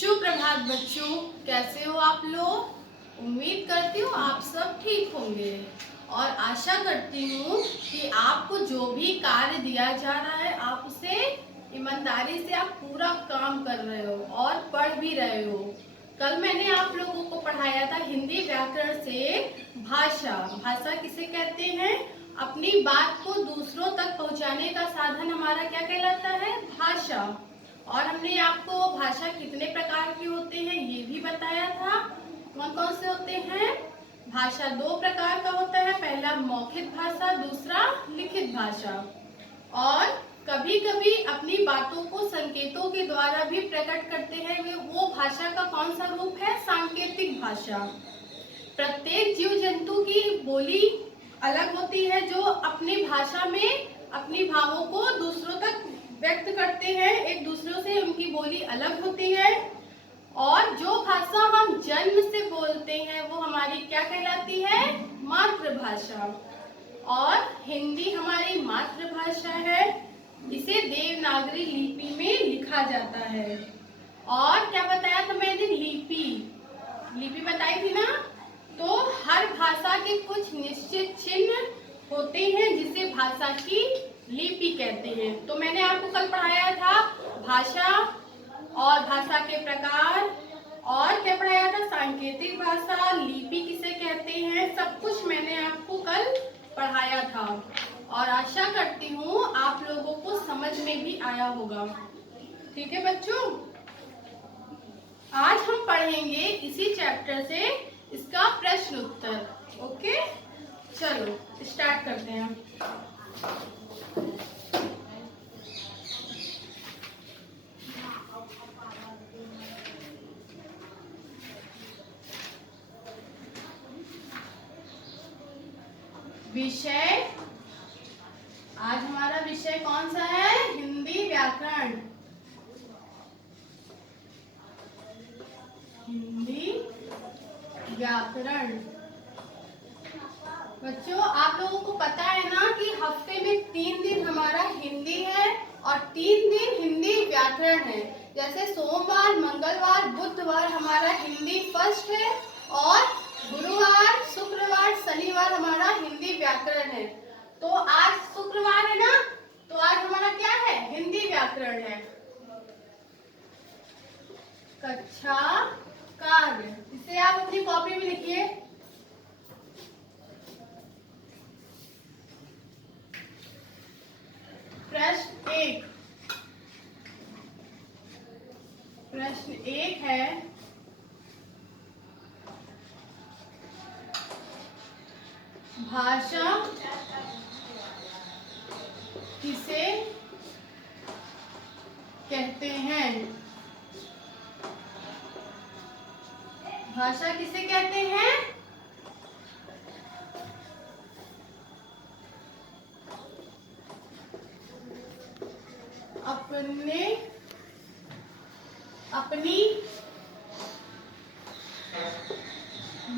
सुप्रभात बच्चों, कैसे हो आप लोग। उम्मीद करती हूँ आप सब ठीक होंगे और आशा करती हूँ कि आपको जो भी कार्य दिया जा रहा है आप उसे ईमानदारी से आप पूरा काम कर रहे हो और पढ़ भी रहे हो। कल मैंने आप लोगों को पढ़ाया था हिंदी व्याकरण से भाषा। भाषा किसे कहते हैं? अपनी बात को दूसरों तक पहुँचाने का साधन हमारा क्या कहलाता है? भाषा। और हमने आपको भाषा कितने प्रकार के होते हैं ये भी बताया था। कौन कौन से होते हैं? भाषा दो प्रकार का होता है, पहला मौखिक भाषा, दूसरा लिखित भाषा। और कभी कभी अपनी बातों को संकेतों के द्वारा भी प्रकट करते हैं। वो भाषा का कौन सा रूप है? सांकेतिक भाषा। प्रत्येक जीव जंतु की बोली अलग होती है, जो अपनी भाषा में अपनी भावों को दूसरों तक व्यक्त करते हैं। एक दूसरों से उनकी बोली अलग होती है। और जो भाषा हम जन्म से बोलते हैं वो हमारी क्या कहलाती है? मातृभाषा। और हिंदी हमारी मातृभाषा है। इसे देवनागरी लिपि में लिखा जाता है। और क्या बताया था मैंने? लिपि बताई थी ना। तो हर भाषा के कुछ निश्चित चिन्ह होते हैं जिसे भाषा की लिपि कहते हैं। तो मैंने आपको कल पढ़ाया था भाषा और भाषा के प्रकार, और क्या पढ़ाया था? सांकेतिक भाषा, लिपि किसे कहते हैं, सब कुछ मैंने आपको कल पढ़ाया था। और आशा करती हूँ आप लोगों को समझ में भी आया होगा। ठीक है बच्चों, आज हम पढ़ेंगे इसी चैप्टर से इसका प्रश्न उत्तर। ओके, चलो स्टार्ट करते हैं। विषय, आज हमारा विषय कौन सा है? हिंदी व्याकरण। हिंदी व्याकरण। बच्चों आप लोगों को पता है ना कि हफ्ते में 3 दिन हमारा हिंदी है और 3 दिन हिंदी व्याकरण है। जैसे सोमवार, मंगलवार, बुधवार हमारा हिंदी फर्स्ट है और गुरुवार, शुक्रवार, शनिवार हमारा हिंदी व्याकरण है। तो आज शुक्रवार है ना, तो आज हमारा क्या है? हिंदी व्याकरण है। कक्षा कार्य, इसे आप अपनी कॉपी में लिखिए। प्रश्न 1। प्रश्न 1 है, भाषा किसे कहते हैं? भाषा किसे कहते हैं? अपनी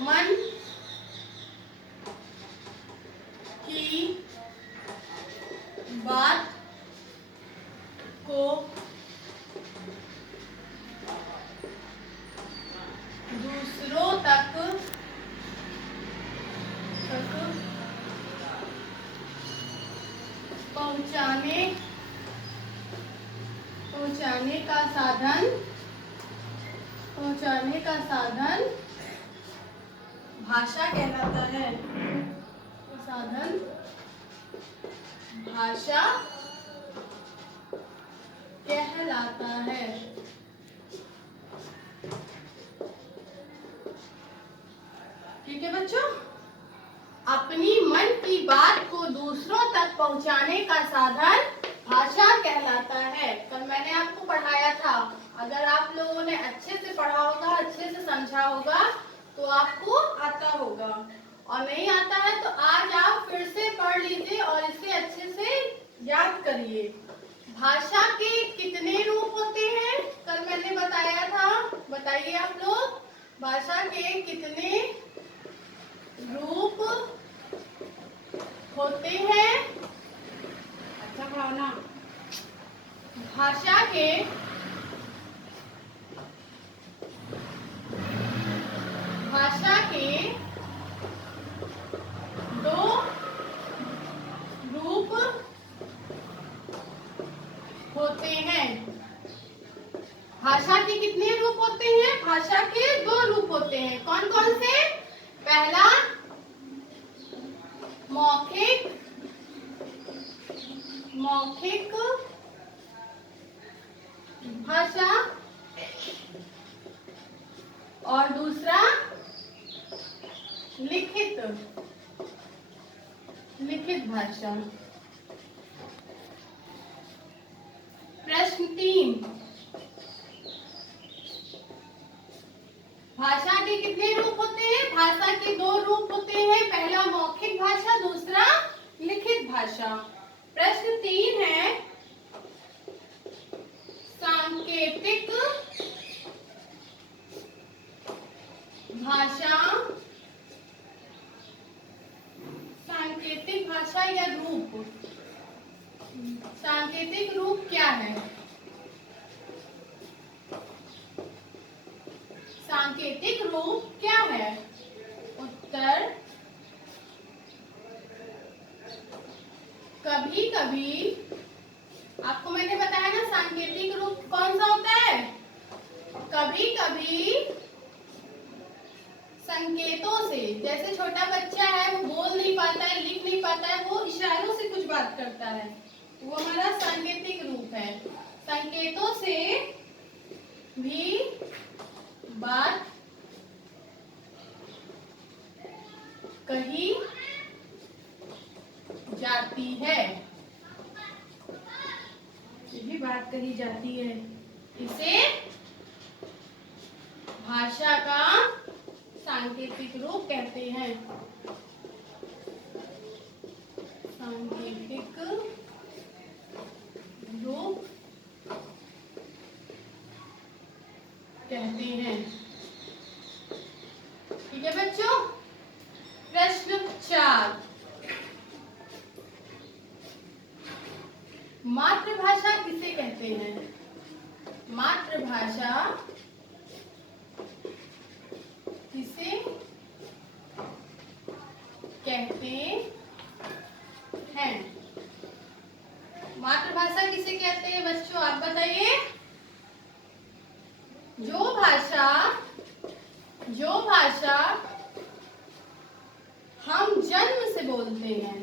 मन की बात को दूसरों तक पहुंचाने का साधन भाषा कहलाता है। साधन भाषा कहलाता है। ठीक है बच्चों, अपनी मन की बात को दूसरों तक पहुंचाने का साधन भाषा कहलाता है। कल मैंने आपको पढ़ाया था। अगर आप लोगों ने अच्छे से पढ़ा होगा, अच्छे से समझा होगा तो आपको आता होगा, और नहीं आता है तो आज आप फिर से पढ़ लीजिए और इसे अच्छे से याद करिए। भाषा के कितने रूप होते हैं? कल मैंने बताया था, बताइए आप लोग। भाषा के कितने रूप होते हैं? अच्छा पढ़ाओ ना। भाषा के भाषा के कितने रूप होते हैं? भाषा के 2 रूप होते हैं। कौन कौन से? पहला मौखिक भाषा और दूसरा लिखित भाषा। प्रश्न 3, भाषा के कितने रूप होते हैं? भाषा के 2 रूप होते हैं। पहला मौखिक भाषा, दूसरा लिखित भाषा। प्रश्न 3 है सांकेतिक भाषा। सांकेतिक भाषा या रूप। सांकेतिक रूप क्या है? सांकेतिक रूप क्या है? उत्तर कभी कभी, आपको मैंने बताया ना सांकेतिक रूप कौन सा होता है? कभी कभी संकेतों से, जैसे छोटा बच्चा है वो बोल नहीं पाता है, लिख नहीं पाता है, वो इशारों से कुछ बात करता है, वो हमारा सांकेतिक रूप है। संकेतों से भी बात कही जाती है, ये भी बात कही जाती है। इसे भाषा का सांकेतिक रूप कहते हैं। सांकेतिक रूप कहते हैं। ठीक है बच्चों। प्रश्न 4, मातृभाषा किसे कहते हैं? मातृभाषा किसे कहते हैं? मातृभाषा किसे कहते हैं बच्चों, आप बताइए। जो भाषा हम जन्म से बोलते हैं,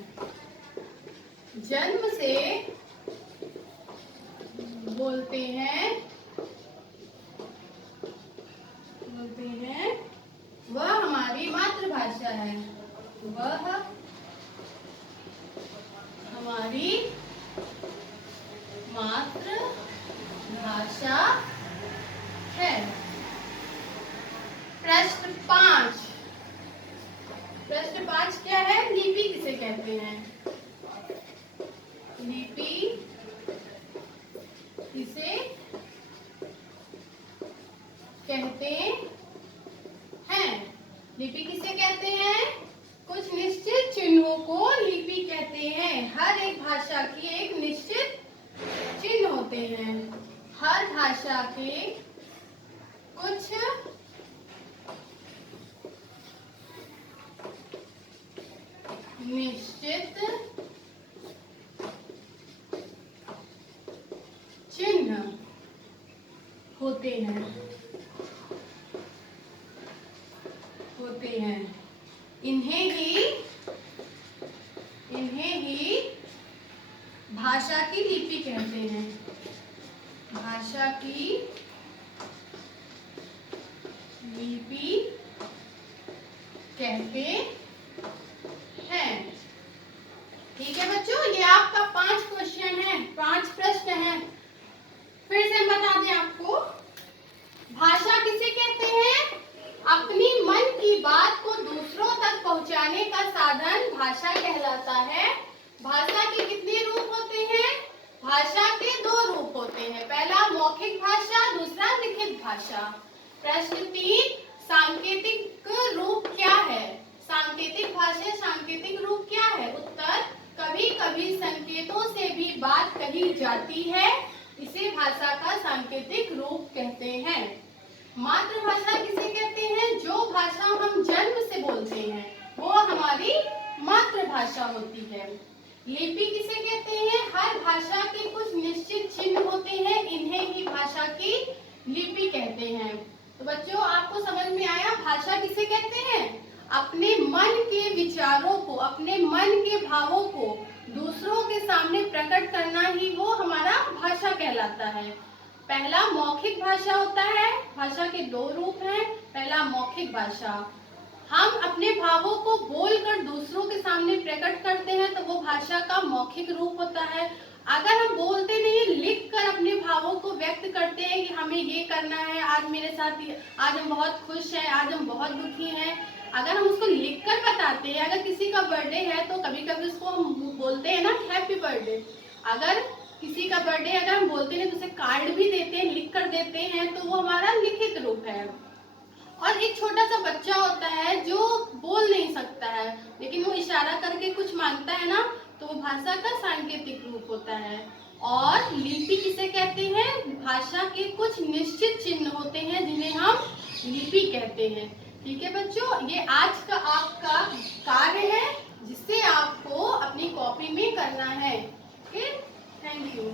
वह हमारी मातृभाषा है। वह हमारी मातृभाषा है। प्रश्न 5 क्या है? लिपि किसे कहते हैं? लिपि किसे कहते हैं? लिपि किसे कहते हैं? कुछ निश्चित चिन्हों को लिपि कहते हैं। हर एक भाषा की एक निश्चित चिन्ह होते हैं। हर भाषा के कुछ निश्चित चिन्ह होते हैं। इन्हें ही भाषा की लिपि कहते हैं। भाषा की लिपि कहते हैं। ठीक है बच्चों, ये आपका 5 क्वेश्चन है, 5 प्रश्न है। फिर से बता दें आपको, भाषा किसे कहते हैं? अपनी मन की बात को दूसरों तक पहुंचाने का साधन भाषा कहलाता है। भाषा के कितने रूप होते हैं? भाषा के 2 रूप होते हैं। पहला मौखिक भाषा, दूसरा लिखित भाषा। प्रश्न 3, सांकेतिक रूप क्या है? सांकेतिक भाषा, सांकेतिक रूप क्या है? उत्तर कभी कभी संकेतों से भी बात कही जाती है, इसे भाषा का सांकेतिक रूप कहते हैं। मातृभाषा किसे कहते हैं? जो भाषा हम जन्म से बोलते हैं वो हमारी मातृभाषा होती है। लिपि किसे कहते हैं? हर भाषा के कुछ निश्चित चिन्ह होते हैं, इन्हें ही भाषा की बच्चों आपको समझ में आया भाषा किसे कहते हैं? अपने मन के विचारों को, अपने मन के भावों को दूसरों के सामने प्रकट करना ही वो हमारा भाषा कहलाता है। पहला मौखिक भाषा होता है। भाषा के दो रूप हैं। पहला मौखिक भाषा, हम अपने भावों को बोलकर दूसरों के सामने प्रकट करते हैं तो वो भाषा का मौखिक रूप होता है। अगर हम बोलते नहीं, लिख कर अपने भावों को व्यक्त करते हैं कि हमें ये करना है, आज मेरे साथ, आज हम बहुत खुश हैं, आज हम बहुत दुखी हैं, अगर हम उसको लिख कर बताते हैं, अगर किसी का बर्थडे है तो कभी कभी उसको हम बोलते हैं ना हैप्पी बर्थडे, अगर किसी का बर्थडे अगर हम बोलते हैं तो उसे कार्ड भी देते हैं, लिख कर देते हैं, तो वो हमारा लिखित रूप है। और एक छोटा सा बच्चा होता है जो बोल नहीं सकता है लेकिन वो इशारा करके कुछ मांगता है ना, तो वो भाषा का सांकेतिक रूप होता है। और लिपि किसे कहते हैं? भाषा के कुछ निश्चित चिन्ह होते हैं जिन्हें हम लिपि कहते हैं। ठीक है बच्चों, ये